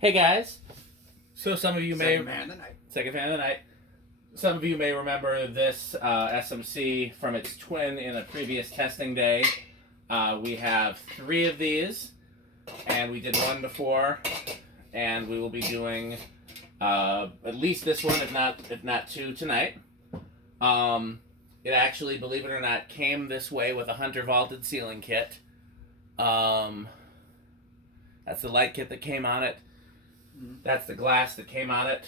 Hey guys, so some of you Second fan of the night. second fan of the night. Some of you may remember this SMC from its twin in a previous testing day. We have 3 of these, and we did one before, and we will be doing at least this one, if not 2 tonight. It actually, believe it or not, came this way with a Hunter vaulted ceiling kit. That's the light kit that came on it. That's the glass that came on it.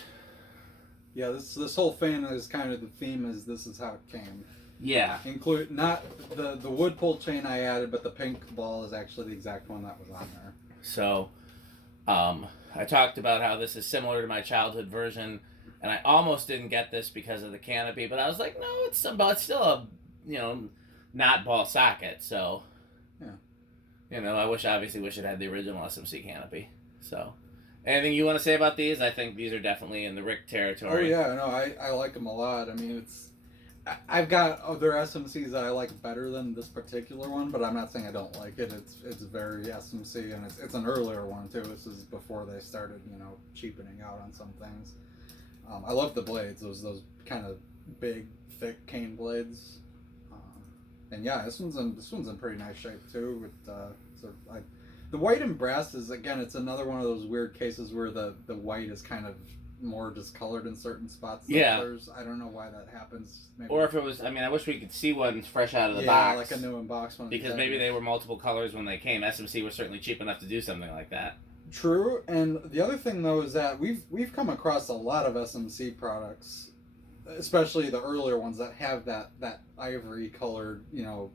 Yeah, this whole fan is kind of the theme is this is how it came. Yeah. Include not the wood pull chain I added, but the pink ball is actually the exact one that was on there. So, I talked about how this is similar to my childhood version, and I almost didn't get this because of the canopy, but I was like, no, it's still a, not ball socket. So, yeah. I obviously wish it had the original SMC canopy. So. Anything you want to say about these? I think these are definitely in the Rick territory. Oh yeah, no, I like them a lot. I mean, I've got other SMCs that I like better than this particular one, but I'm not saying I don't like it. It's very SMC, and it's an earlier one too. This is before they started, cheapening out on some things. I love the blades, those kind of big, thick cane blades. And yeah, this one's in pretty nice shape too. The white and brass is, again, it's another one of those weird cases where the white is kind of more discolored in certain spots than others. I don't know why that happens. Maybe. Or if it was, I wish we could see one fresh out of the box. Yeah, like a new in-box one. Because maybe they were multiple colors when they came. SMC was certainly cheap enough to do something like that. True, and the other thing, though, is that we've come across a lot of SMC products, especially the earlier ones that have that ivory colored,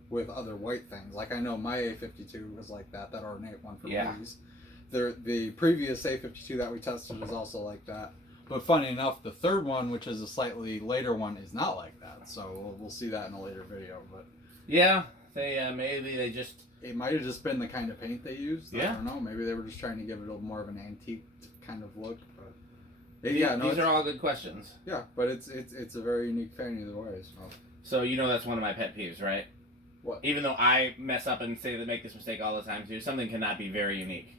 with other white things. Like I know my A52 was like that ornate one from Lee's. The previous A52 that we tested was also like that. But funny enough, the third one, which is a slightly later one, is not like that. So we'll see that in a later video. But yeah, maybe they just... It might have just been the kind of paint they used. Yeah. I don't know. Maybe they were just trying to give it a more of an antique kind of look. But these are all good questions. Yeah, but it's a very unique fan either way. So that's one of my pet peeves, right? What? Even though I mess up and say they make this mistake all the time too, something cannot be very unique.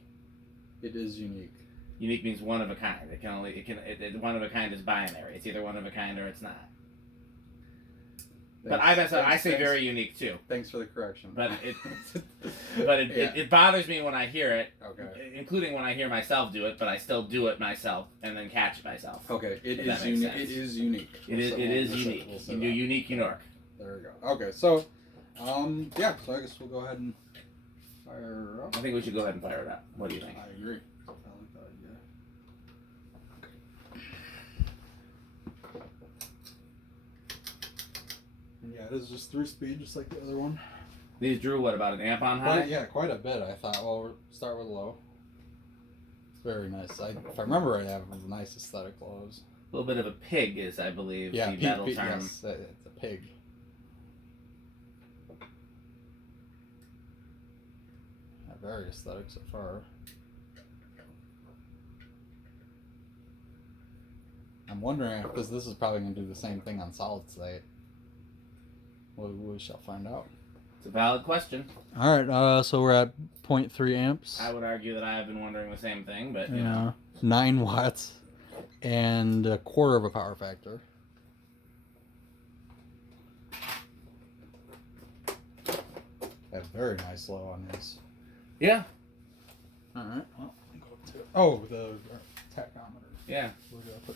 It is unique. Unique means one of a kind. One of a kind is binary. It's either one of a kind or it's not. But I mess up. I say very unique too. Thanks for the correction. But it bothers me when I hear it. Okay. Including when I hear myself do it, but I still do it myself and then catch it myself. Okay. It is unique. It is unique. It is unique. You do unique, York. There we go. Okay. So, yeah. So I guess we'll go ahead and fire it up. I think we should go ahead and fire it up. What do you think? I agree. Yeah, it is just 3-speed, just like the other one. These drew what, about an amp on high? Quite a bit. I thought, well, we'll start with low. It's very nice. If I remember right, I have nice aesthetic lows. A little bit of a pig is, I believe, the metal term. Yes, it's a pig. Very aesthetic so far. I'm wondering if this is probably going to do the same thing on solid state. We shall find out. It's a valid question. All right, so we're at 0.3 amps. I would argue that I have been wondering the same thing, but 9 watts and 1/4 of a power factor. A very nice low on these. Yeah. All right. Well, the tachometer. Yeah. Where did I put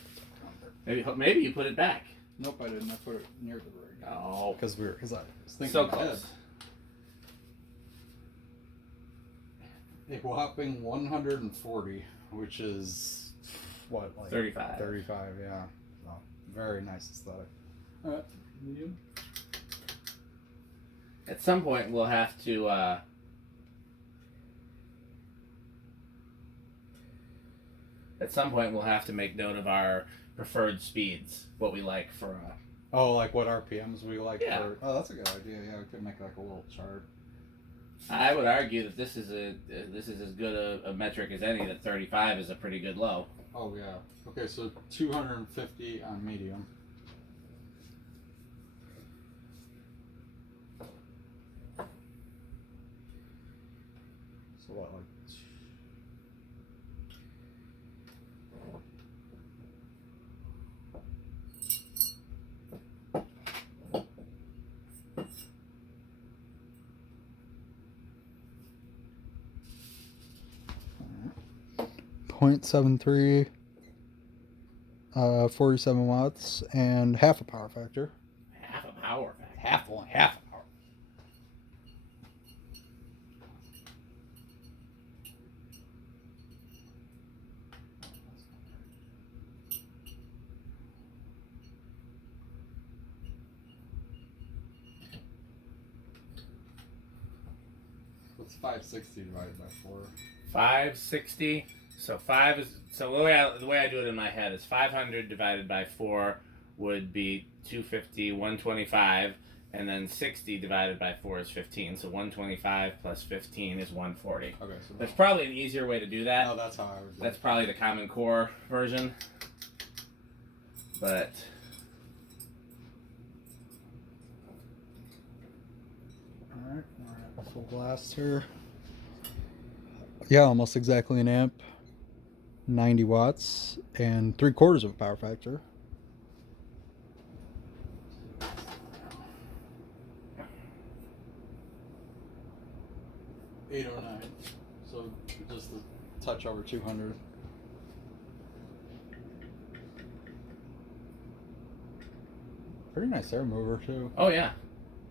the tachometer? Maybe you put it back. Nope, I didn't. I put it near the rig. Oh. Because I was thinking so close. A whopping 140, which is what, like 35. 35, yeah. So, very nice aesthetic. All right, medium. At some point, we'll have to. At some point, we'll have to make note of our preferred speeds, what we like for. Oh, like what RPMs we like? Yeah. Oh, that's a good idea. Yeah, we could make like a little chart. I would argue that this is as good a metric as any. That 35 is a pretty good low. Oh yeah. Okay, so 250 on medium. So what, like .73, 47 watts, and half a power factor. Half a power factor. Half a power. What's 560 divided by 4? 560. So the way I do it in my head is 500 divided by 4 would be 250, 125, and then 60 divided by 4 is 15. So 125 plus 15 is 140. Okay, so There's probably an easier way to do that. no, that's how I would do That's it. probably the Common Core version. But Alright, full blast here. Yeah, almost exactly an amp. 90 watts and 3/4 of a power factor. $809. So just a touch over 200. Pretty nice air mover too. oh yeah,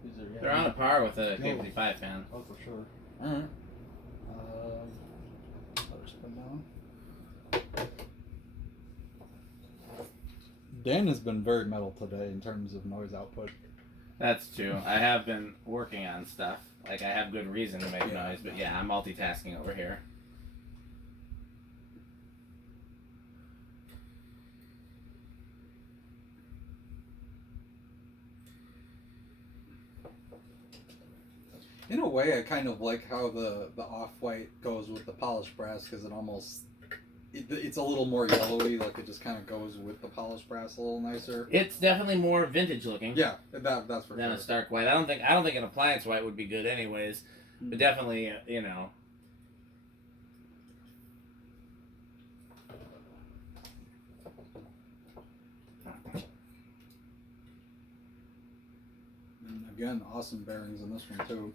These are, they're on a par with a A52 fan. Oh, for sure. Alright. Let her spin down. Dan has been very metal today in terms of noise output. That's true. I have been working on stuff. Like I have good reason to make Yeah. noise, but yeah, I'm multitasking over here. In a way, I kind of like how the off-white goes with the polished brass because it almost it's a little more yellowy. Like it just kind of goes with the polished brass a little nicer. It's definitely more vintage looking. Yeah, that's for Than sure. a stark white. I don't think an appliance white would be good anyways, but definitely you know. And again, awesome bearings in this one too.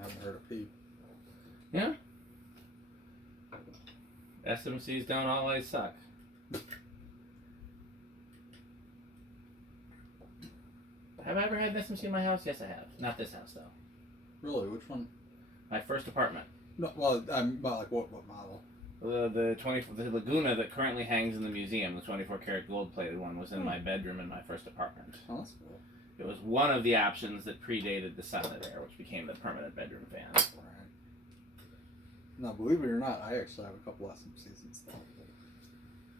Haven't heard a peep. Yeah. SMCs don't always suck. Have I ever had an SMC in my house? Yes, I have. Not this house though. Really, which one? My first apartment. No, well, I'm about like what model? The Laguna that currently hangs in the museum, the 24 karat gold plated one, was in my bedroom in my first apartment. Oh, that's cool. It was one of the options that predated the Sunlit Air, which became the permanent bedroom fan. Right. Now, believe it or not, I actually have a couple SMCs installed.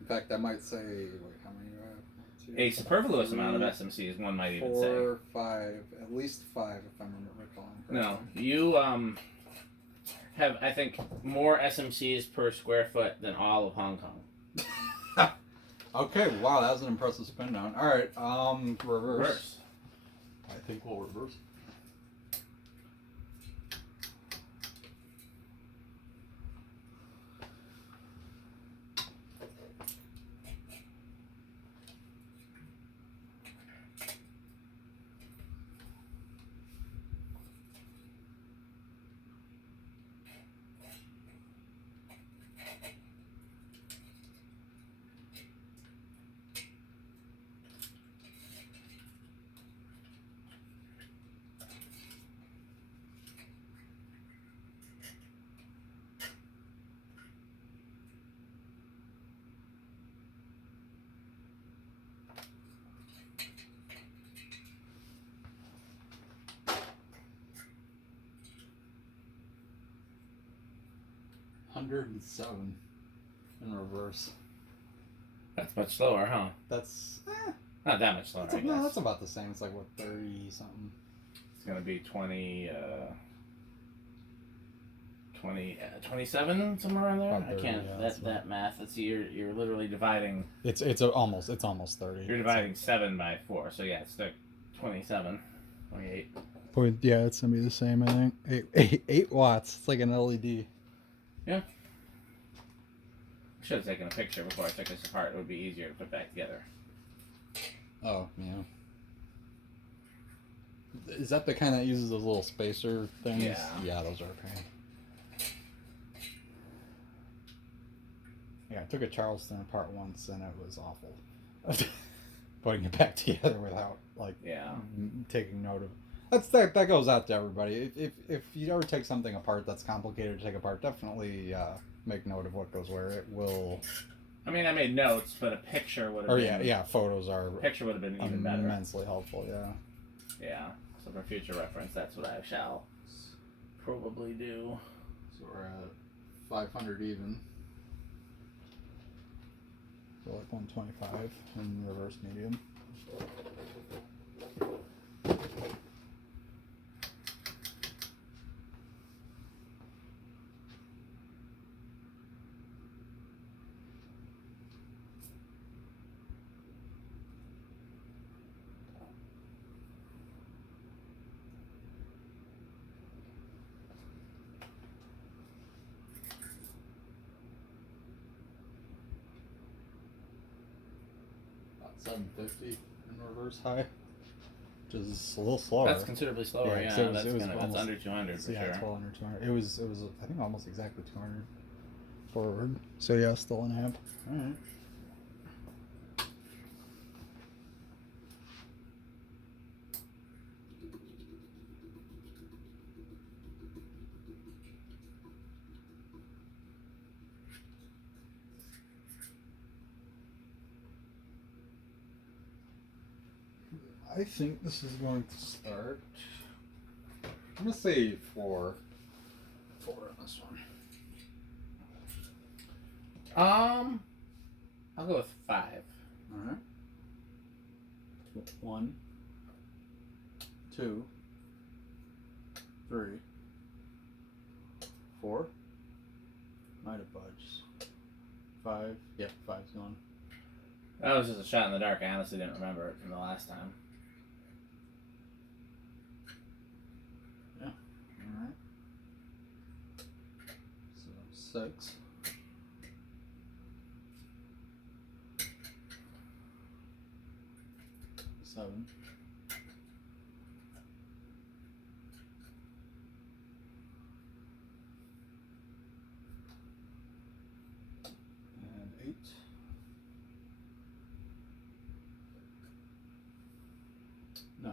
In fact, I might say, wait, how many do I have? One, two, A superfluous three, amount of SMCs, one might even say. 4, 5, at least 5 if I'm recalling No, correctly. you have, I think, more SMCs per square foot than all of Hong Kong. Okay, wow, that was an impressive spin down. All right, reverse. I think we'll reverse. $107 in reverse. That's much slower, huh? That's Not that much slower, I guess. no, that's about the same. It's like what 30 something. It's going to be 27 somewhere around there. About 30, I can't. yeah, that math. Let's see. You're literally dividing. It's almost 30. You're dividing 7 by 4. So yeah, it's like 27, 28. Point, yeah, it's gonna be the same. I think 8 watts. It's like an LED. Yeah. I should have taken a picture before I took this apart. It would be easier to put back together. Oh yeah. Is that the kind that uses those little spacer things? Yeah. Yeah, those are a pain. Yeah, I took a Charleston apart once and it was awful. Putting it back together without like taking note of. That goes out to everybody. If you ever take something apart that's complicated to take apart, definitely make note of what goes where. It will. I mean, I made notes, but a picture would have been... yeah, photos are... Picture would have been even better. Immensely helpful, yeah. Yeah, so for future reference, that's what I shall probably do. So we're at 500 even. So like 125 in reverse medium. About 750 in reverse high, which is a little slower. That's considerably slower, yeah. That's under 200 for sure. Yeah, it's well under 200. It was I think almost exactly 200 forward. So yeah, still an amp. All right. I think this is going to start. I'm gonna say 4 on this one. I'll go with 5. All right. 1, 2, 3, 4. Might have budged. 5. Yep, 5's gone. That was just a shot in the dark. I honestly didn't remember it from the last time. Yeah. All right. So 6. 7. 8. 9.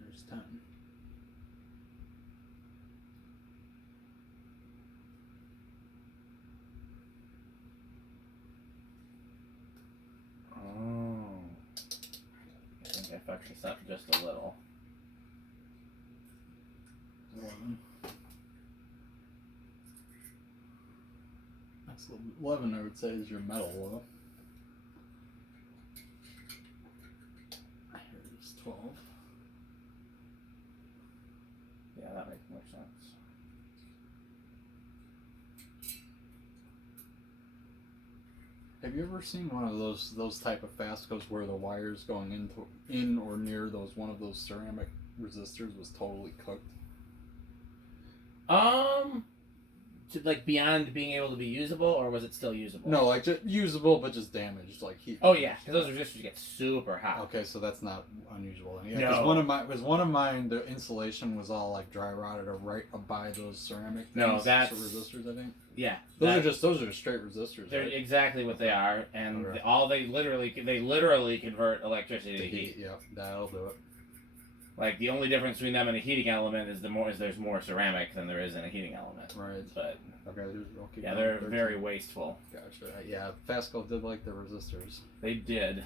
There's 10. Oh. I think I fucked this up just a little. 11. That's 11, I would say, is your metal low. Here's 12. Yeah, that makes more sense. Have you ever seen one of those type of Fascos where the wires going in or near one of those ceramic resistors was totally cooked? Like beyond being able to be usable, or was it still usable? No, like just usable, but just damaged, like heat. Oh yeah, because those resistors get super hot. Okay, so that's not unusual. Yeah, No. because one of mine, the insulation was all like dry rotted or right by those ceramic resistors. I think. Yeah, those are just straight resistors. They're right? exactly what they are, and Okay. they literally convert electricity to heat. Yep, that'll do it. Like the only difference between them and a heating element is there's more ceramic than there is in a heating element. Right. But okay, yeah, they're very wasteful. Gotcha. Yeah, Fasco did like the resistors. They did.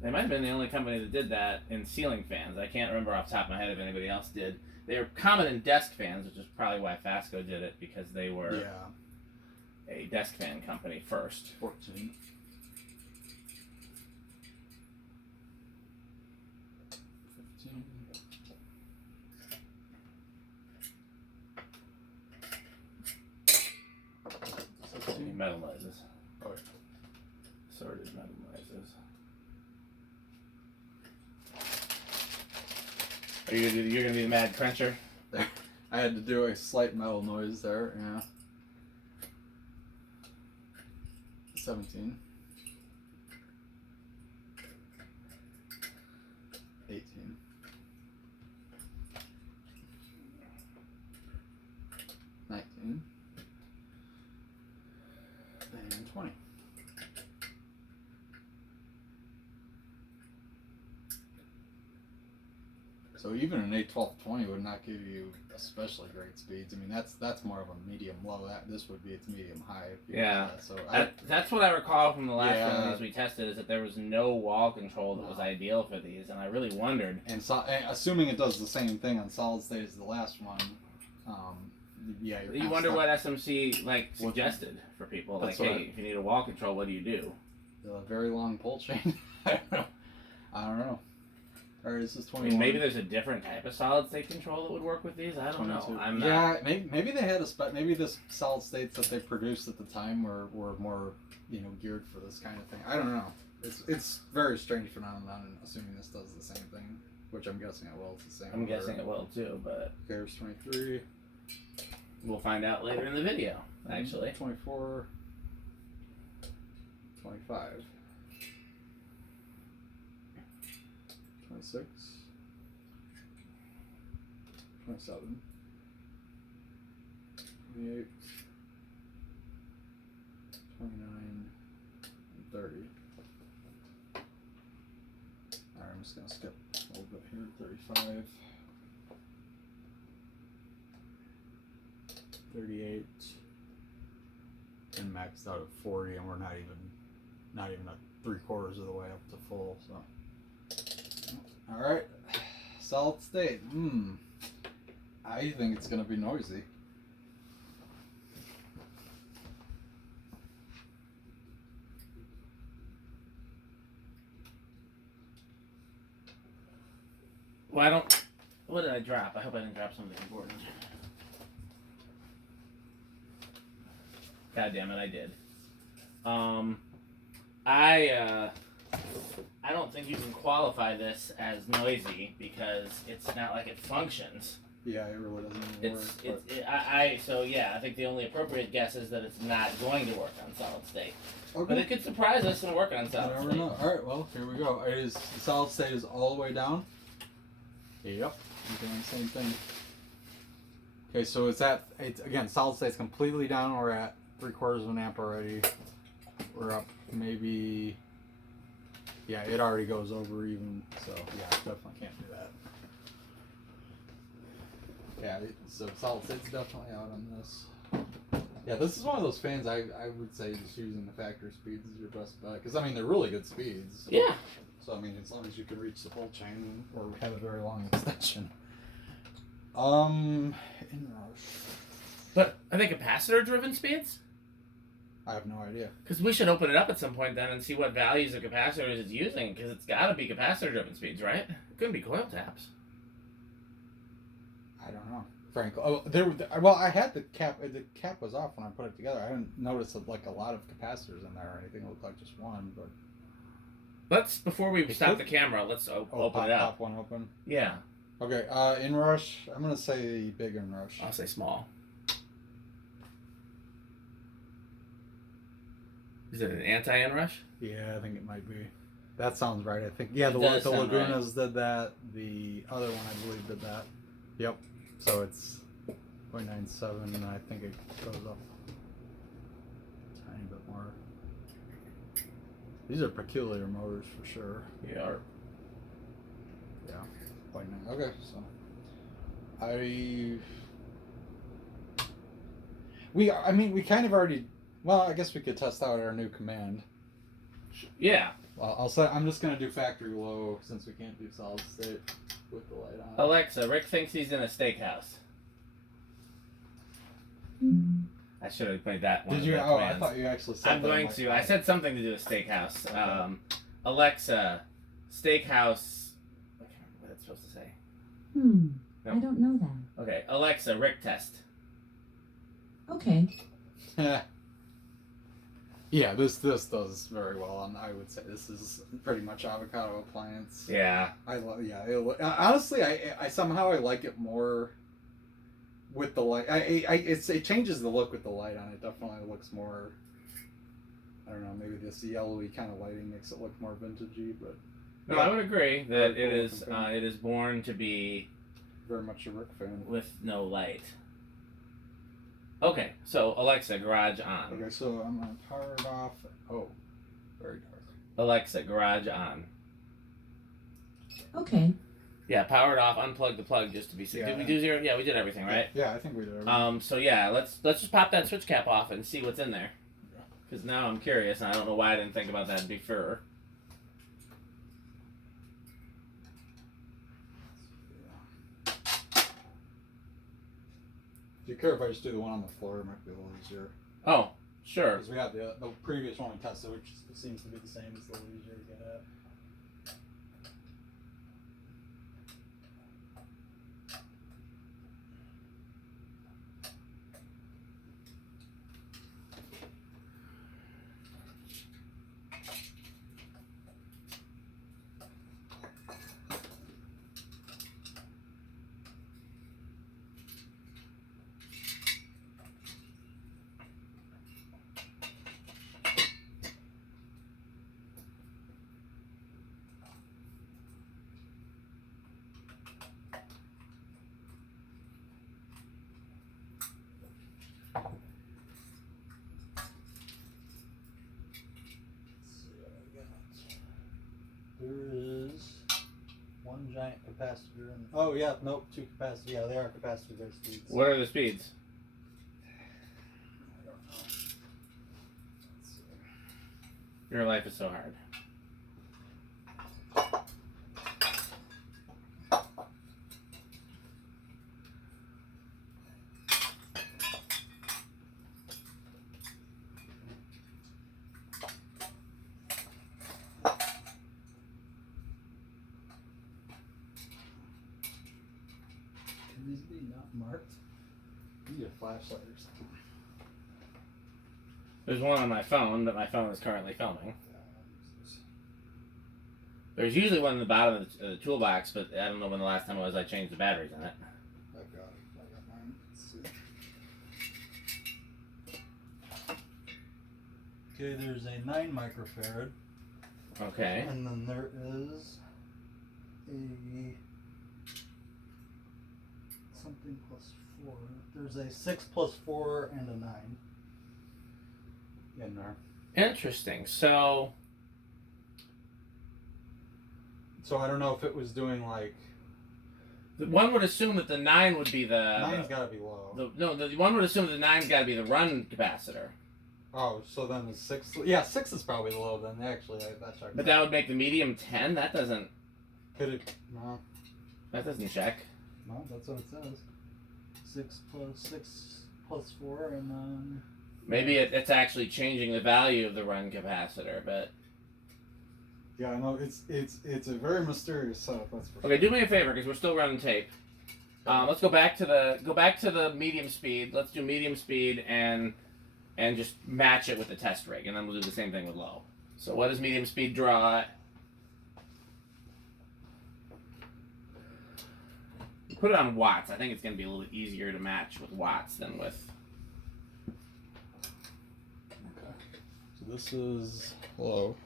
They might have been the only company that did that in ceiling fans. I can't remember off the top of my head if anybody else did. They were common in desk fans, which is probably why Fasco did it, because they were a desk fan company first. 14. 15. 16. Metal noises. Oh yeah. Sorted metal noises. You're gonna be the mad cruncher? I had to do a slight metal noise there, yeah. 17. 18. 19, and 20. So even an 81220 would not give you especially great speeds. I mean, that's more of a medium low. This would be its medium high. Yeah. So that's what I recall from the last one of these we tested, is that there was no wall control that was ideal for these, and I really wondered. And assuming it does the same thing on solid state as the last one, yeah. You wonder what SMC suggested for people. Like, hey, if you need a wall control, what do you do? A very long pull chain. I don't know. Or is this 21? I mean, maybe there's a different type of solid state control that would work with these. I don't know. I'm not... Yeah, maybe they had maybe this solid states that they produced at the time were more geared for this kind of thing. I don't know. It's very strange phenomenon. Assuming this does the same thing, which I'm guessing it will. It's the same. I'm guessing it will too, but here's 23. We'll find out later in the video. Actually, 24, 25. 26, 27, 28, 29, and 30. Alright, I'm just going to skip a little bit here. 35, 38, and maxed out at 40, and we're not even at 3/4 of the way up to full, so. Alright, solid state. I think it's going to be noisy. Well, what did I drop? I hope I didn't drop something important. God damn it, I did. I don't think you can qualify this as noisy because it's not like it functions. Yeah, it really doesn't work. I think the only appropriate guess is that it's not going to work on solid state. Okay. But it could surprise us and work on solid state. I never know. Alright, well, here we go. The solid state is all the way down. Yep. We're doing the same thing. Okay, so again, solid state's completely down. We're at 3/4 of an amp already. We're up maybe. Yeah, it already goes over even, so yeah, definitely can't do that. Yeah, so solid state's definitely out on this. Yeah, this is one of those fans I would say just using the factory speeds is your best bet, because I mean they're really good speeds. Yeah. So I mean, as long as you can reach the full chain or have a very long extension. Inrush. But are they capacitor-driven speeds? I have no idea. Because we should open it up at some point then and see what values of capacitors it's using, because it's got to be capacitor-driven speeds, right? It couldn't be coil taps. I don't know, frankly. Oh, I had the cap. The cap was off when I put it together. I didn't notice like a lot of capacitors in there or anything. It looked like just one, but. Before we stop the camera, let's open it up. Pop one open. Yeah. Okay. Inrush. I'm gonna say big inrush. I'll say small. Is it an anti-inrush? Yeah, I think it might be. That sounds right. I think. Yeah, the Lagunas did that. The other one, I believe, did that. Yep. So it's 0.97, and I think it goes up a tiny bit more. These are peculiar motors for sure. Yeah. Yeah. 0.9. Okay, so we kind of already. Well, I guess we could test out our new command. Yeah. Well, I'm just gonna do factory low since we can't do solid state with the light on. Alexa, Rick thinks he's in a steakhouse. I should have played that one. Did you? Oh, I thought you actually said I'm going to. I said something to do with steakhouse. Okay. Alexa, steakhouse. I can't remember what it's supposed to say. No. Nope. I don't know that. Okay, Alexa, Rick test. Okay. Yeah, this does very well, and I would say this is pretty much avocado appliance. Yeah. I love. Yeah. Honestly, I somehow I like it more with the light. It changes the look with the light on it. Definitely looks more. I don't know. Maybe this yellowy kind of lighting makes it look more vintagey, but. No, I would agree that it is born to be very much a Rick fan with no light. Okay, so Alexa, garage on. Okay, so I'm gonna power it off. Oh, very dark. Alexa, garage on. Okay. Yeah, power it off, unplug the plug just to be safe. Yeah. Did we do zero? Yeah, we did everything, right? Yeah, I think we did. Everything. So yeah, let's just pop that switch cap off and see what's in there. Because now I'm curious, and I don't know why I didn't think about that before. If you care if I just do the one on the floor, it might be a little easier. Oh, sure. Because we had the previous one we tested, which seems to be the same, it's a little easier to get at. There is one giant capacitor and oh yeah, nope, two capacitors. Yeah, they are capacitors, they're speeds. What are the speeds? I don't know. Let's see. Your life is so hard. Can these be not marked? You need a flashlight or something. There's one on my phone that my phone is currently filming. There's usually one in the bottom of the toolbox, but I don't know when the last time it was I changed the batteries in it. I've got it. I got mine. Let's see. Okay, there's a 9 microfarad. Okay. And then there is a something plus 4. There's a 6 plus 4 and a 9 in there. Interesting. So I don't know if it was doing like one would assume that the 9 would be the 9's got to be low. the one would assume that the 9's got to be the run capacitor. Oh, so then the 6. Yeah, 6 is probably low then. Actually, that checked. But that would make the medium 10. That doesn't. Could it? No, That doesn't check. no, that's what it says. 6 plus 4 and then. Maybe it's actually changing the value of the run capacitor, but Yeah, I know it's a very mysterious setup. That's for sure. okay. Do me a favor because we're still running tape. Let's go back to the medium speed. Let's do medium speed and just match it with the test rig, and then we'll do the same thing with low. So what does medium speed draw at? Put it on watts. I think it's going to be a little bit easier to match with watts than with. Okay. So this is low.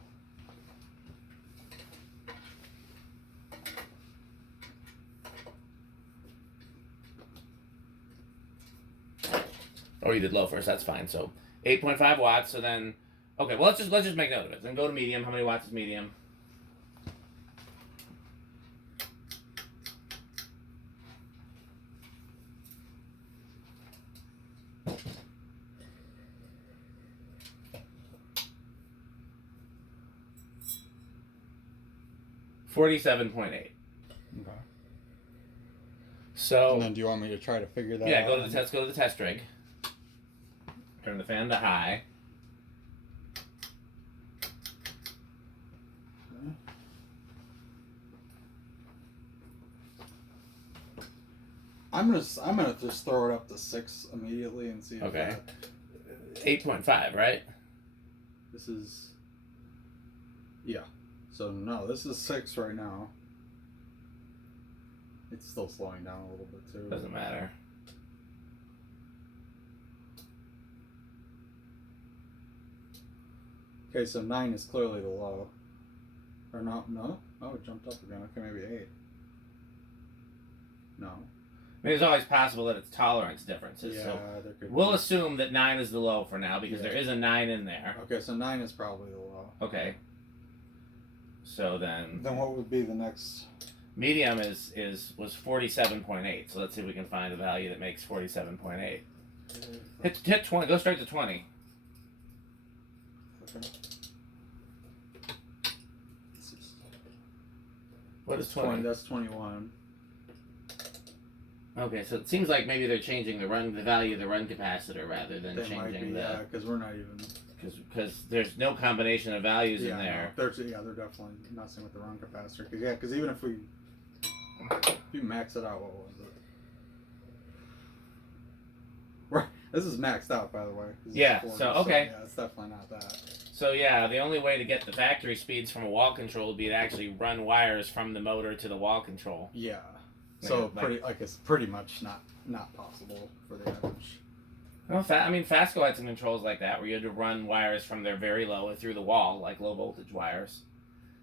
Oh, you did low first. That's fine. So 8.5 watts. So then, okay. Well, let's just make note of it. Then go to medium. How many watts is medium? $47.8. Okay. So And then do you want me to try to figure that out? yeah, go to the test. Go to the test rig. Turn the fan to high. I'm gonna just throw it up to 6 immediately and see if Okay. that, 8.5, right? this is yeah. So no, this is 6 right now. It's still slowing down a little bit too. Doesn't matter. Okay, so 9 is clearly the low. Or no? Oh, it jumped up again. Okay, maybe 8. No. there's always possible that it's tolerance differences. Yeah, So there could we'll be. assume that 9 is the low for now because Yeah. there is a 9 in there. Okay, so 9 is probably the low. Okay. So then Then what would be the next? medium was 47.8. So let's see if we can find a value that makes 47.8. Hit 20. Go straight to 20. Okay. What is 20? That's 21. Okay, so it seems like maybe they're changing the value of the run capacitor rather than They might changing be, yeah, the because we're not even. because there's no combination of values Yeah, in there. no, they're definitely messing with the run capacitor. Because even if you max it out, what was it? Right, this is maxed out, by the way. This is Yeah, 40, so, okay. yeah, it's definitely not that. So yeah, the only way to get the factory speeds from a wall control would be to actually run wires from the motor to the wall control. Yeah. So Like- it's pretty much not possible for the average. Well, Fasco had some controls like that where you had to run wires from their very low through the wall, like low voltage wires.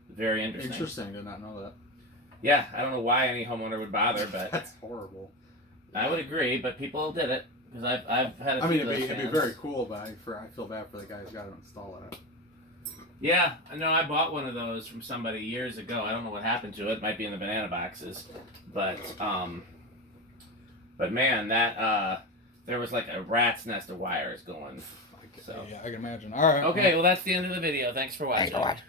Very interesting. Interesting, did not know that. Yeah, I don't know why any homeowner would bother, but That's horrible. I would agree. But people did it because I've had. I mean, of those it'd be fans. very cool, but I feel bad for the guy who's got to install that. Yeah, I know. I bought one of those from somebody years ago. I don't know what happened to it. It might be in the banana boxes, but man, that there was like a rat's nest of wires going. So Yeah, I can imagine. All right. okay, well that's the end of the video. Thanks for watching. Thanks for watching.